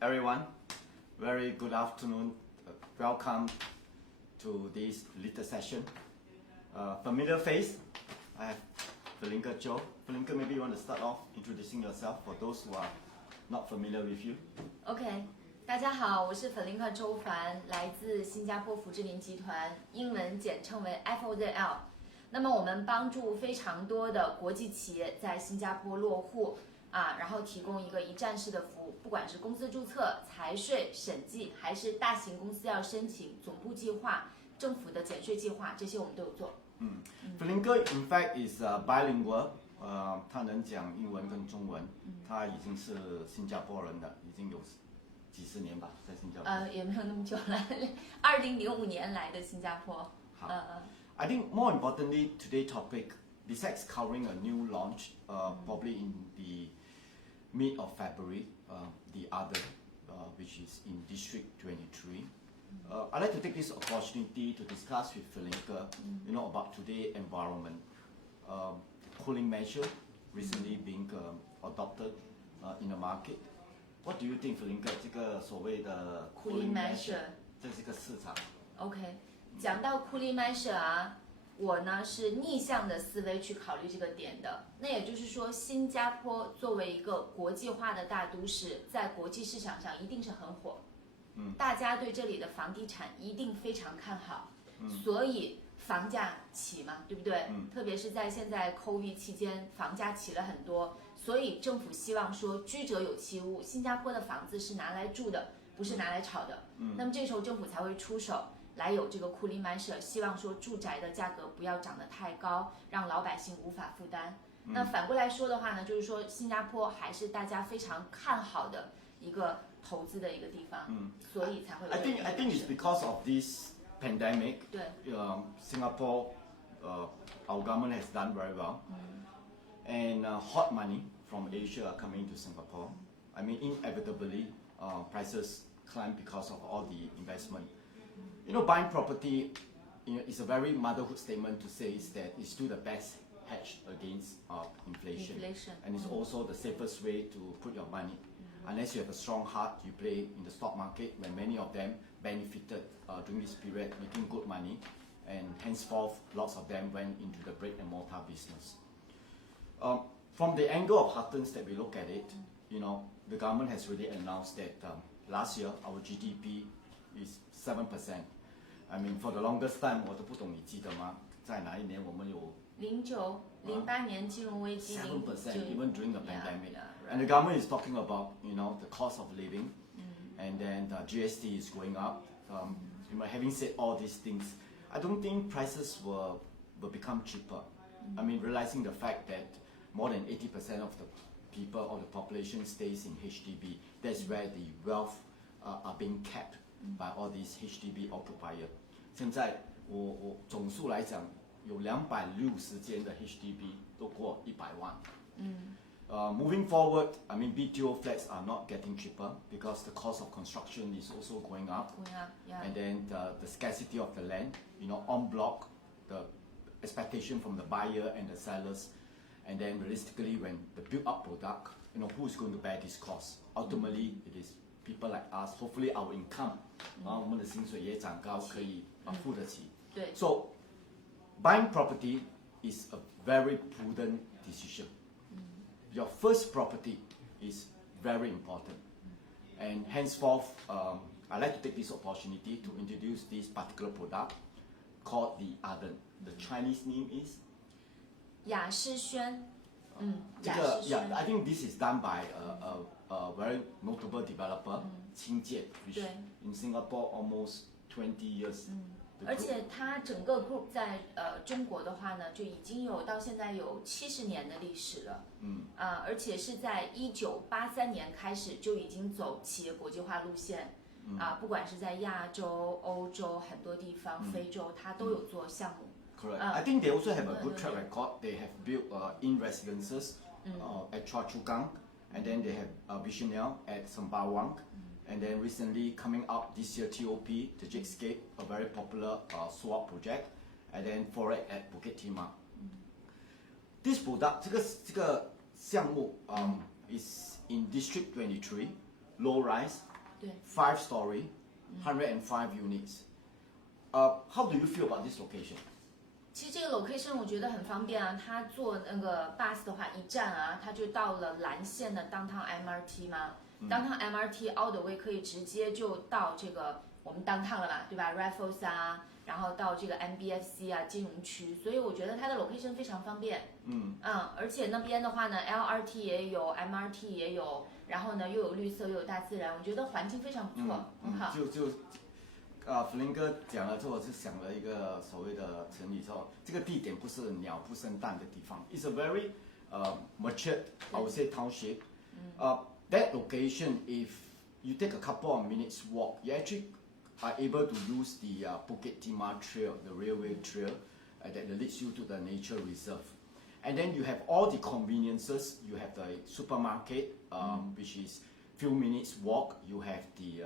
everyone. Very good afternoon. Welcome to this little session. Familiar face. I have Felinka Zhou. Felinka, maybe you want to start off introducing yourself for those who are not familiar with you. OK， 大家好，我是 Felinka 周凡，来自新加坡福芝林集团，英文简称为 FOZL。那么我们帮助非常多的国际企业在新加坡落户然后提供一个一站式的服务，不管是公司注册、财税、审计，还是大型公司要申请总部计划、政府的减税计划，这些我们都有做。Felinka in fact is bilingual. 他能讲英文跟中文，他已经是新加坡人了，已经有几十年吧，在新加坡。也没有那么久了，2005年来的新加坡。好。I think more importantly, today's topic, besides covering a new launch, probably in the mid of February, the other, which is in District 23. I'd like to take this opportunity to discuss with Felinka, about today's environment. Cooling measure recently being adopted in the market. What do you think, Felinka? 这个所谓的 cooling measure 这是个市场。OK， 讲到 cooling measure我呢是逆向的思维去考虑这个点的。那也就是说，新加坡作为一个国际化的大都市，在国际市场上一定是很火。大家对这里的房地产一定非常看好。所以房价起嘛，对不对？特别是在现在 COVID 期间，房价起了很多，所以政府希望说居者有其屋，新加坡的房子是拿来住的，不是拿来炒的。那么这时候政府才会出手来有这个 cooling measure， 希望说住宅的价格不要涨得太高，让老百姓无法负担。那反过来说的话呢，就是说新加坡还是大家非常看好的一个投资的一个地方，所以才会有。I think it's because of this pandemic. Singapore, our government has done very well, and hot money from Asia are coming to Singapore. I mean, inevitably, prices climb because of all the investment. Buying property, is a very motherhood statement to say is that it's still the best hedge against inflation. And it's also the safest way to put your money. Unless you have a strong heart, you play in the stock market, when many of them benefited during this period, making good money, and henceforth, lots of them went into the brick and mortar business. From the angle of Huttons that we look at it, the government has really announced that last year our GDP is 7%. I mean, for the longest time, 我都不懂你记得吗？在哪一年我们有08年金融危机 7%, even during the pandemic. And the government is talking about, the cost of living, and then the GST is going up. Having said all these things, I don't think prices will become cheaper. I mean, realizing the fact that more than 80% of the people or the population stays in HDB, that's where the wealth are being kept by all these HDB occupiers. 现在我总数来讲，有260间的 HDB 都过100万。Moving forward, I mean, BTO flats are not getting cheaper because the cost of construction is also going up. And then the scarcity of the land, en bloc, the expectation from the buyer and the sellers, and then realistically, when the built-up product, who's going to bear this cost? Ultimately, it is people like us. Hopefully, our income, 我们的薪水也涨高，可以付得起。So, buying property is a very prudent decision. Your first property is very important, and henceforth, I'd like to take this opportunity to introduce this particular product called the Arden. The Chinese name is 雅诗轩。I think this is done by a very notable developer, Qingjian, which in Singapore almost 20 years. 而且它整个 group 在中国的话呢，就已经到现在有70年的历史了。而且是在1983年开始就已经走企业国际化路线。不管是在亚洲、欧洲很多地方、非洲，它都有做项目。Correct. I think they also have a good track record. They have built in residences at Choa Chu Kang, and then they have Visionnaire at Sembawang. And then recently coming out this year, TOP, the Jakescape, a very popular swap project, and then Forex at Bukit Timah. This product, 这个项目is in District 23. low rise, 对。 5-story, 105 units. How do you feel about this location? 其实这个 location 我觉得很方便啊，它坐那个 bus 的话，一站啊，它就到了蓝线的 downtown MRT 嘛。downtown MRT all the way 可以直接就到这个我们 downtown 了嘛，对吧 ？Raffles 啊，然后到这个 MBFC 啊金融区，所以我觉得它的 location 非常方便。而且那边的话呢 ，LRT 也有 ，MRT 也有，然后呢又有绿色又有大自然，我觉得环境非常不错，很好。弗林哥讲了之后，我是想了一个所谓的成语，说这个地点不是鸟不生蛋的地方。It's a very matured, I would say, township. That location, if you take a couple of minutes walk, you actually are able to use the Bukit Timah Trail, the railway trail that leads you to the nature reserve. And then you have all the conveniences. You have the supermarket, which is few minutes walk. You have the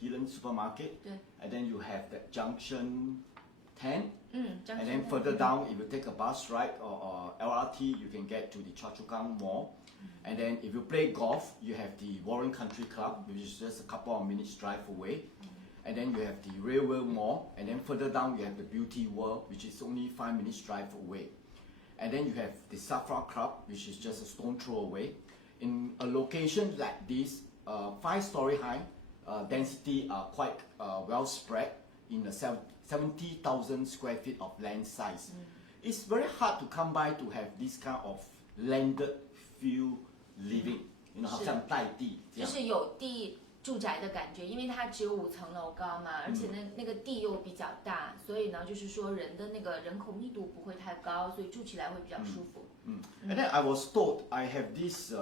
Helan supermarket, and then you have the Junction 10. And then further down, if you take a bus ride or LRT, you can get to the Choa Chu Kang Mall. And then if you play golf, you have the Warren Country Club, which is just a couple of minutes drive away. And then you have the Railway Mall, and then further down you have the Beauty World, which is only 5 minutes drive away. And then you have the Safra Club, which is just a stone throw away. In a location like this, 5-story high, density are quite well spread in a 70,000 square feet of land size. It's very hard to come by to have this kind of landed feel living, 好像带地这样。就是有地住宅的感觉，因为它只有5层楼高嘛，而且那个地又比较大，所以呢，就是说人的那个人口密度不会太高，所以住起来会比较舒服。And then I was told I have this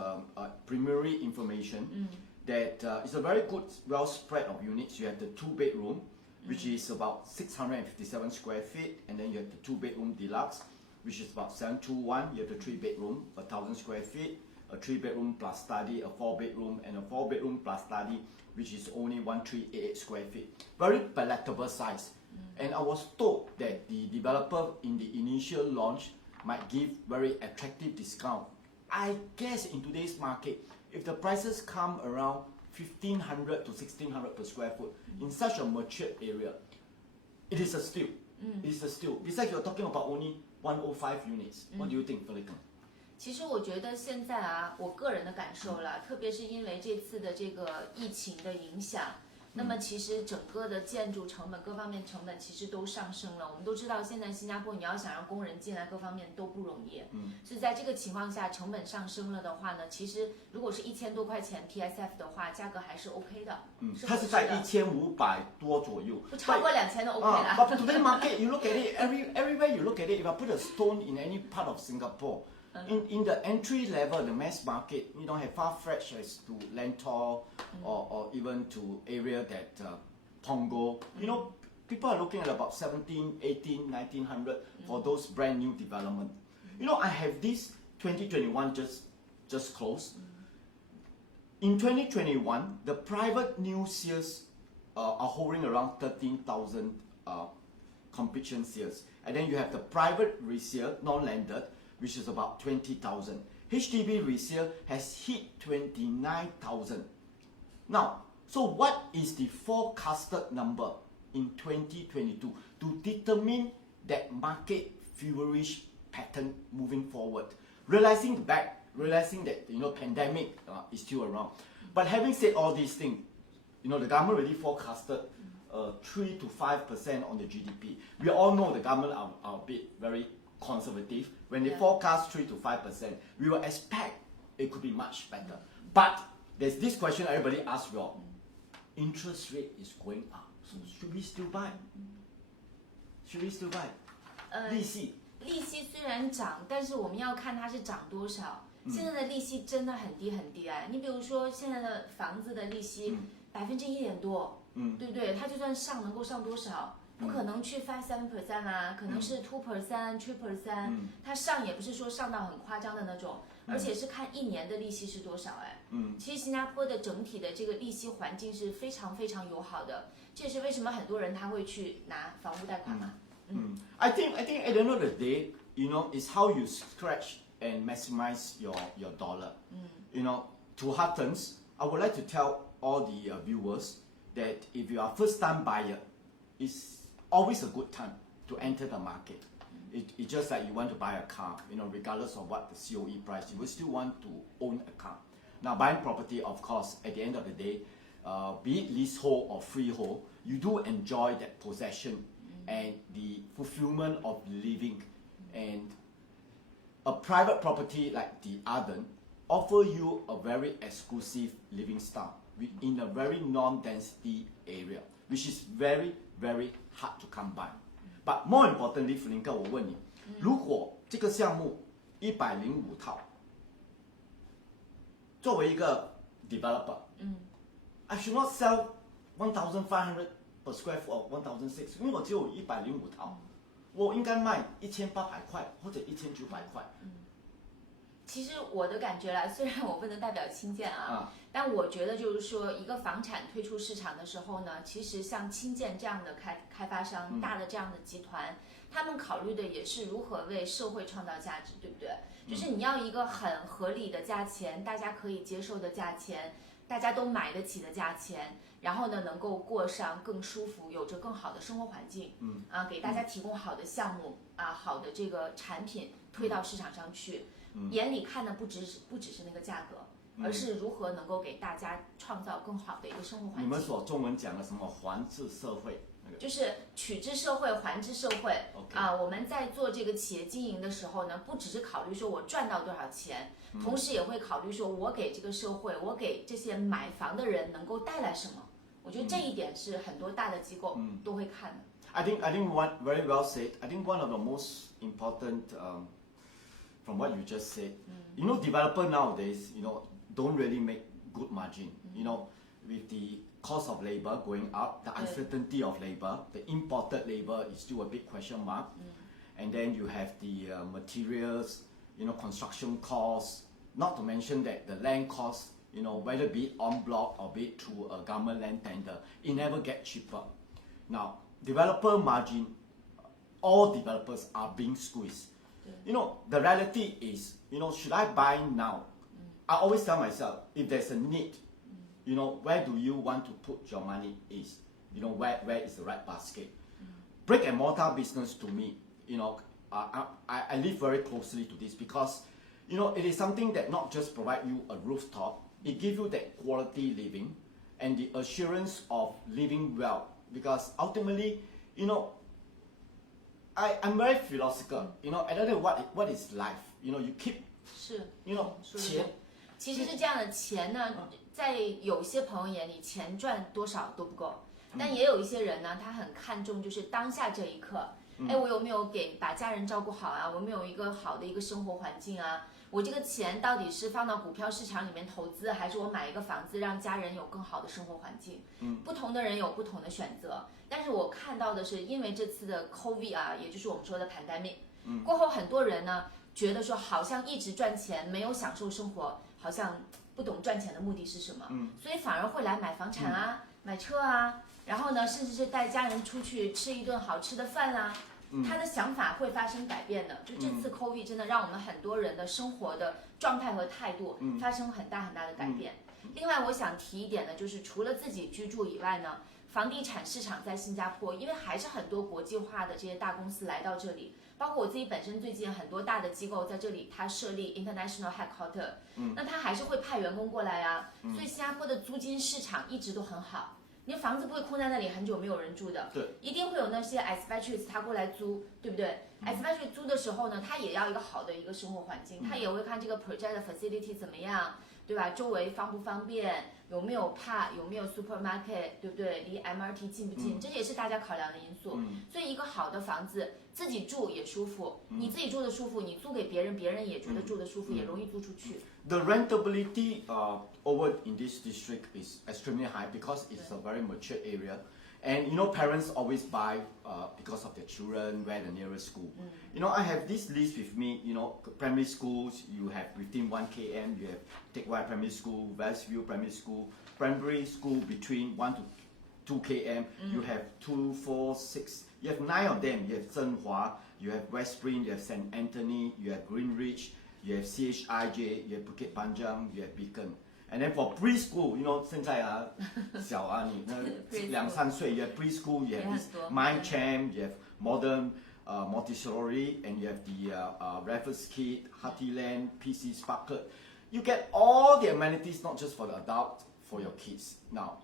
preliminary information that it's a very good, well spread of units. You have the 2-bedroom, which is about 657 square feet, and then you have the 2-bedroom deluxe, which is about 721. You have the 3-bedroom, 1,000 square feet, a 3-bedroom plus study, a 4-bedroom, and a 4-bedroom plus study, which is only 1,388 square feet. Very palatable size. And I was told that the developer in the initial launch might give very attractive discount. I guess in today's market, if the prices come around 1,500 to 1,600 per square foot in such a matured area, it is a steal. It is a steal. Besides, you're talking about only 105 units. What do you think, Felican? 其实我觉得现在啊，我个人的感受啦，特别是因为这次的这个疫情的影响，那么其实整个的建筑成本各方面成本其实都上升了。我们都知道，现在新加坡你要想让工人进来，各方面都不容易。所以在这个情况下，成本上升了的话呢，其实如果是1000多块钱 PSF 的话，价格还是 OK 的。它是在1500多左右，不超过2000都 OK 了。But today market, you look at it, everywhere you look at it, if I put a stone in any part of Singapore, in the entry level, the mass market, you don't have far-fetched as to Lentor or even to area that Punggol. People are looking at about 17, 18, 1900 for those brand new development. I have this 2021 just closed. In 2021, the private new sales are hovering around 13,000 completion sales. And then you have the private resale, non-landed, which is about 20,000. HDB resale has hit 29,000. Now, so what is the forecasted number in 2022 to determine that market feverish pattern moving forward? Realizing that pandemic is still around. But having said all these things, the government already forecasted 3 to 5% on the GDP. We all know the government are a bit very conservative. When they forecast 3 to 5%, we will expect it could be much better. But there's this question everybody asks, interest rate is going up. So should we still buy? Should we still buy? 利息虽然涨，但是我们要看它是涨多少。现在的利息真的很低很低哎，你比如说现在的房子的利息1%点多，对不对？它就算上能够上多少？不可能去5-7% 啊，可能是2%、3%，它上也不是说上到很夸张的那种，而且是看1年的利息是多少哎。其实新加坡的整体的这个利息环境是非常非常友好的，这也是为什么很多人他会去拿房屋贷款嘛。I think at the end of the day, it's how you stretch and maximize your dollar. To Huttons, I would like to tell all the viewers that if you are first-time buyer, it's always a good time to enter the market. It's just like you want to buy a car, regardless of what the COE price, you will still want to own a car. Now, buying property, of course, at the end of the day, be it leasehold or freehold, you do enjoy that possession and the fulfillment of living. And a private property like the Arden offer you a very exclusive living style in a very non-density area, which is very, very hard to come by. But more importantly, 福林哥，我问你，如果这个项目105套，作为一个 developer，I should not sell 1,500 per square foot or 1,600，因为我只有105套，我应该卖1800块或者1900块。其实我的感觉啦，虽然我不能代表青建但我觉得就是说，一个房产推出市场的时候呢，其实像青建这样的开发商、大的这样的集团，他们考虑的也是如何为社会创造价值，对不对？就是你要一个很合理的价钱，大家可以接受的价钱，大家都买得起的价钱，然后呢，能够过上更舒服、有着更好的生活环境，给大家提供好的项目好的这个产品推到市场上去。眼里看的不只是那个价格，而是如何能够给大家创造更好的一个生活环境。你们所中文讲的什么环智社会？就是取之社会，还之社会。我们在做这个企业经营的时候呢，不只是考虑说我赚到多少钱，同时也会考虑说我给这个社会，我给这些买房的人能够带来什么。我觉得这一点是很多大的机构都会看的。I think one very well said. I think one of the most important from what you just said, developer nowadays, don't really make good margin. With the cost of labor going up, the uncertainty of labor, the imported labor is still a big question mark. And then you have the materials, construction costs, not to mention that the land costs, whether be it en bloc or be it through a government land tender, it never gets cheaper. Now, developer margin, all developers are being squeezed. The reality is, should I buy now? I always tell myself, if there's a need, where do you want to put your money is? Where is the right basket? Brick and mortar business to me, I live very closely to this because, it is something that not just provide you a rooftop, it gives you that quality living and the assurance of living well. Because ultimately, I'm very philosophical. I don't know what is life. You keep 是钱。其实是这样的，钱呢，在有些朋友眼里，钱赚多少都不够。但也有一些人呢，他很看重就是当下这一刻。我有没有把家人照顾好啊？我有没有一个好的一个生活环境啊？我这个钱到底是放到股票市场里面投资，还是我买一个房子让家人有更好的生活环境？不同的人有不同的选择。但是我看到的是，因为这次的 COVID 也就是我们说的 pandemic，过后很多人呢觉得说好像一直赚钱，没有享受生活，好像不懂赚钱的目的是什么，所以反而会来买房产买车然后呢，甚至是带家人出去吃一顿好吃的饭他的想法会发生改变的。就这次 COVID 真的让我们很多人的生活的状态和态度发生很大很大的改变。另外我想提一点呢，就是除了自己居住以外呢，房地产市场在新加坡，因为还是很多国际化的这些大公司来到这里，包括我自己本身最近很多大的机构在这里，它设立 international headquarter，那它还是会派员工过来所以新加坡的租金市场一直都很好。你的房子不会空在那里很久没有人住的，对，一定会有那些 expatriates 他过来租，对不对？expatriates 租的时候呢，他也要一个好的一个生活环境，他也会看这个 project 的 facility 怎么样，对吧？周围方不方便，有没有 park， 有没有 supermarket， 对不对？离 MRT 近不近？这也是大家考量的因素。所以一个好的房子自己住也舒服，你自己住的舒服，你租给别人，别人也觉得住的舒服，也容易租出去。The rentability over in this district is extremely high because it's a very mature area. And parents always buy because of their children, where the nearest school. I have this list with me, primary schools, you have within 1 km, you have Teck Whye Primary School, Westview Primary School between 1 to 2 km, you have 2, 4, 6, you have 9 of them. You have Zhenhua, you have West Spring, you have St. Anthony, you have Greenridge, you have CHIJ, you have Bukit Panjang, you have Beacon. And then for preschool, you know, 现在啊，小啊，你那2、3岁 you have preschool, you have this Mind Champ, you have modern Montessori, and you have the Raffles Kid, Heartland, PC Sparkle. You get all the amenities, not just for the adult, for your kids. Now,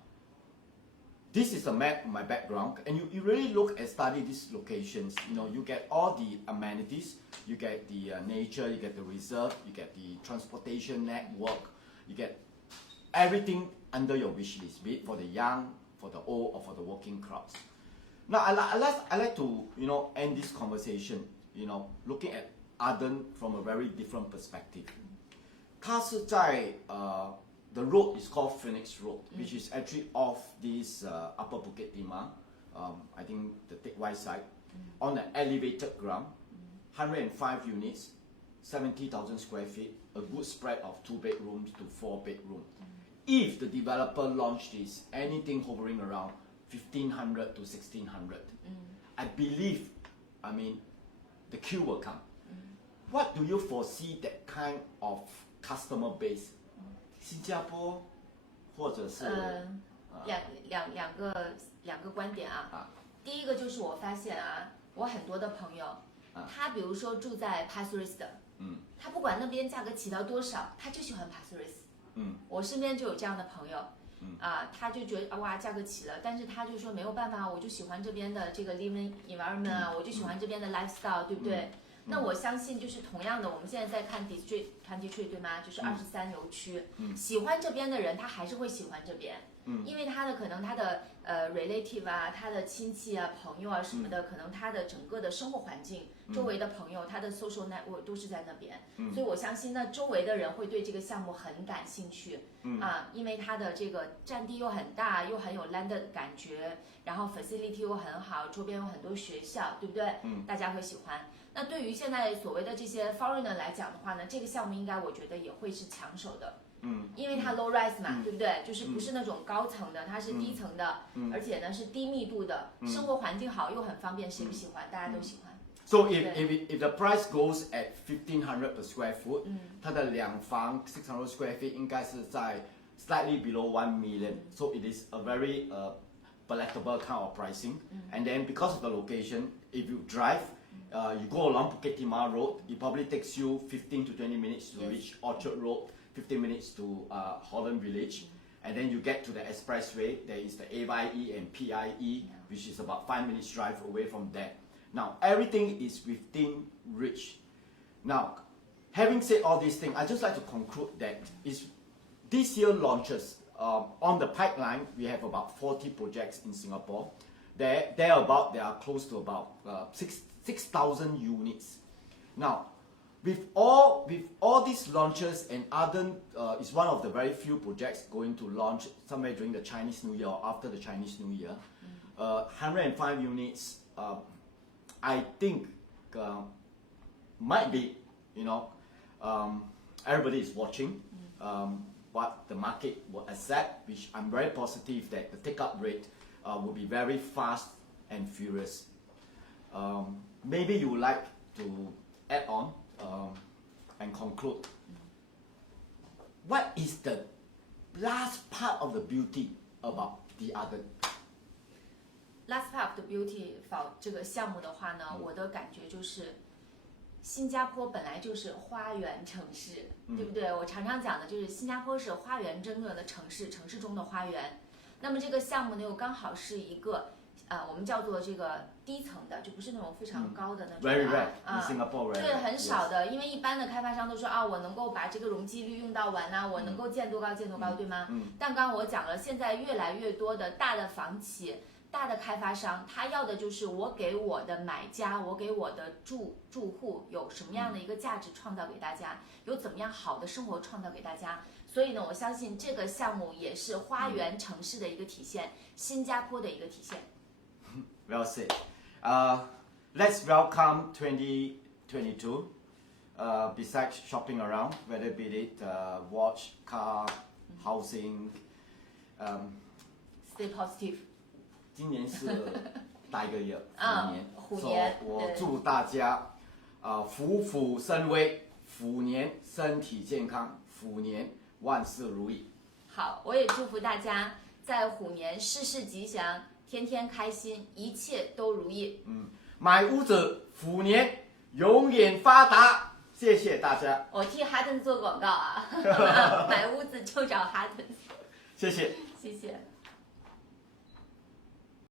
this is a map, my background, and you really look and study these locations. You know, you get all the amenities, you get the nature, you get the reserve, you get the transportation network, you get everything under your wish list, be it for the young, for the old, or for the working crowds. Now, I like to, you know, end this conversation, you know, looking at Arden from a very different perspective. 它是在the road is called Phoenix Road, which is actually off this Upper Bukit Timah, I think the Teck Whye side, on an elevated ground, 105 units, 70,000 square feet, a good spread of 2 bedrooms to 4 bedrooms. If the developer launched this, anything hovering around 1,500 to 1,600, I believe, I mean, the queue will come. What do you foresee that kind of customer base? 新加坡，或者是两个观点啊。第一个就是我发现啊，我很多的朋友，他比如说住在 Pasir Ris 的，他不管那边价格起到多少，他就喜欢 Pasir Ris。我身边就有这样的朋友，他就觉得哇价格起了，但是他就说没有办法，我就喜欢这边的这个 living environment 啊，我就喜欢这边的 lifestyle，对不对？那我相信就是同样的，我们现在在看 District 对吗？就是23游区，喜欢这边的人他还是会喜欢这边，因为他的可能他的relative 啊，他的亲戚啊、朋友啊什么的，可能他的整个的生活环境、周围的朋友、他的 social network 都是在那边，所以我相信那周围的人会对这个项目很感兴趣，因为它的这个占地又很大，又很有 land 的感觉，然后 facility 又很好，周边有很多学校，对不对？大家会喜欢。那对于现在所谓的这些 foreigner 来讲的话呢，这个项目应该我觉得也会是抢手的，因为它 low rise 嘛，对不对？就是不是那种高层的，它是低层的，而且呢是低密度的，生活环境好又很方便，谁不喜欢？大家都喜欢。So if the price goes at 1,500 per square foot，它的两房600 square feet 应该是在 slightly below 1 million. So it is a very palatable kind of pricing. And then because of the location, if you drive, you go along Bukit Timah Road, it probably takes you 15 to 20 minutes to reach Orchard Road, 15 minutes to Holland Village, and then you get to the expressway. There is the AYE and PIE, which is about 5 minutes drive away from there. Now, everything is within reach. Now, having said all these things, I just like to conclude that this year launches, on the pipeline, we have about 40 projects in Singapore. There are close to about 6,000 units. Now, with all these launches, and Arden is one of the very few projects going to launch somewhere during the Chinese New Year or after the Chinese New Year. 105 units, I think might be, you know, everybody is watching what the market will accept, which I'm very positive that the take-up rate will be very fast and furious. Maybe you would like to add on and conclude. What is the last part of the beauty about the Arden? Last part of the beauty for 这个项目的话呢，我的感觉就是，新加坡本来就是花园城市，对不对？我常常讲的就是新加坡是花园真正的城市，城市中的花园。那么这个项目呢，又刚好是一个我们叫做这个低层的，就不是那种非常高的那种Very rare in Singapore, right? 对，很少的，因为一般的开发商都说啊，我能够把这个容积率用到完呐，我能够建多高建多高，对吗？但刚刚我讲了，现在越来越多的大的房企。大的开发商，他要的就是我给我的买家，我给我的住户有什么样的一个价值创造给大家，有怎么样好的生活创造给大家。所以呢，我相信这个项目也是花园城市的一个体现，新加坡的一个体现。Well said. Let's welcome 2022. Besides shopping around, whether be it watch, car, housing. Stay positive. 今年是大一个月，虎年，我祝大家虎虎生威，虎年身体健康，虎年万事如意。好，我也祝福大家在虎年事事吉祥，天天开心，一切都如意。买屋子虎年永远发达，谢谢大家，我替哈登做广告啊，买屋子就找哈登，谢谢。谢谢。